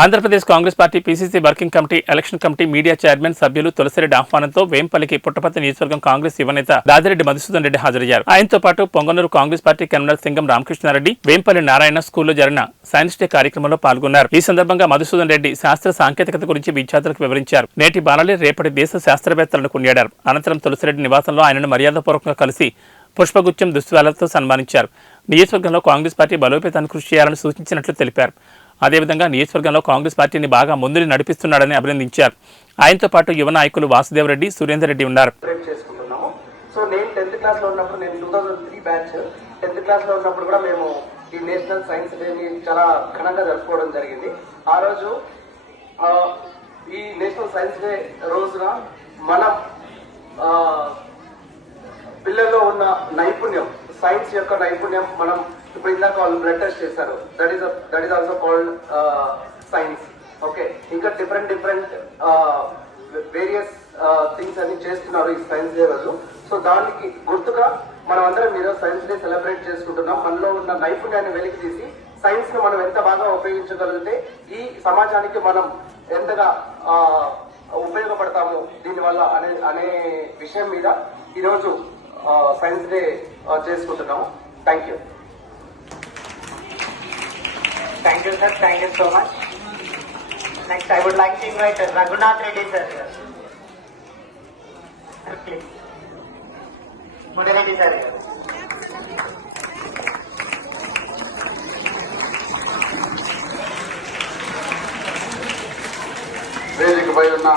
Andhra Pradesh Congress party PCC working committee election committee media chairman సభ్యులు తులసిరెడ్డి ఆహ్వానంతో వేంపల్లికి పుట్టపర్తి నియోజకవర్గం కాంగ్రెస్ యువనేత దాదిరెడ్డి మధుసూదన్ రెడ్డి హాజరయ్యారు. ఆయనతో పాటు పొంగనూరు కాంగ్రెస్ పార్టీ కన్వీనర్ సింగం రామకృష్ణారెడ్డి వేంపల్లి నారాయణ స్కూల్లో జరిగిన సైన్స్ డే కార్యక్రమంలో పాల్గొన్నారు. ఈ సందర్భంగా మధుసూదన్ రెడ్డి శాస్త్ర సాంకేతికత గురించి విద్యార్థులకు వివరించారు. నేటి బాలలే రేపటి దేశ శాస్త్రవేత్తలను కొనియాడారు. అనంతరం తులసిరెడ్డి నివాసంలో ఆయనను మర్యాదపూర్వకంగా కలిసి పుష్పగుచ్చం దుస్తువాలతో సన్మానించారు. నియోజకవర్గంలో కాంగ్రెస్ పార్టీ బలోపేతాన్ని కృషి చేయాలని సూచించినట్లు తెలిపారు. అదేవిధంగా నియోజకవర్గంలో కాంగ్రెస్ పార్టీని బాగా ముందుని నడిపిస్తున్నాడని అభినందించారు. ఆయనతో పాటు యువ నాయకులు వాసుదేవరెడ్డి సురేందర్ రెడ్డి ఉన్నారు. చేసుకుంటున్నాము. సో నేను టెన్త్ క్లాస్లో ఉన్నప్పుడు నేను two thousand three batch tenth క్లాస్లో ఉన్నప్పుడు కూడా మేము ఈ నేషనల్ సైన్స్ డేని చాలా ఘనంగా జరుపుకోవడం జరిగింది. ఆ రోజు ఈ నేషనల్ సైన్స్ డే రోజున మన పిల్లల్లో ఉన్న నైపుణ్యం సైన్స్ యొక్క నైపుణ్యం మనం ఇప్పుడు ఇందాక వాళ్ళు బ్లడ్ టెస్ట్ చేశారు. That is that is also called science okay ఇంకా డిఫరెంట్ డిఫరెంట్ వేరియస్ థింగ్స్ అన్ని చేస్తున్నారు ఈ సైన్స్ డే రోజు. సో దానికి గుర్తుగా మనం అందరం ఈరోజు సైన్స్ డే సెలబ్రేట్ చేసుకుంటున్నాం. మనలో ఉన్న నైపుణ్యాన్ని వెలికి తీసి సైన్స్ను మనం ఎంత బాగా ఉపయోగించగలిగితే ఈ సమాజానికి మనం ఎంతగా uh, ఉపయోగపడతాము దీనివల్ల అనే అనే విషయం మీద ఈరోజు సైన్స్ డే చేసుకుంటున్నాము thank you thank you sir thank you so much next I would like to invite Raghunath Reddy sir please Muni Reddy sir వేదికపై ఉన్న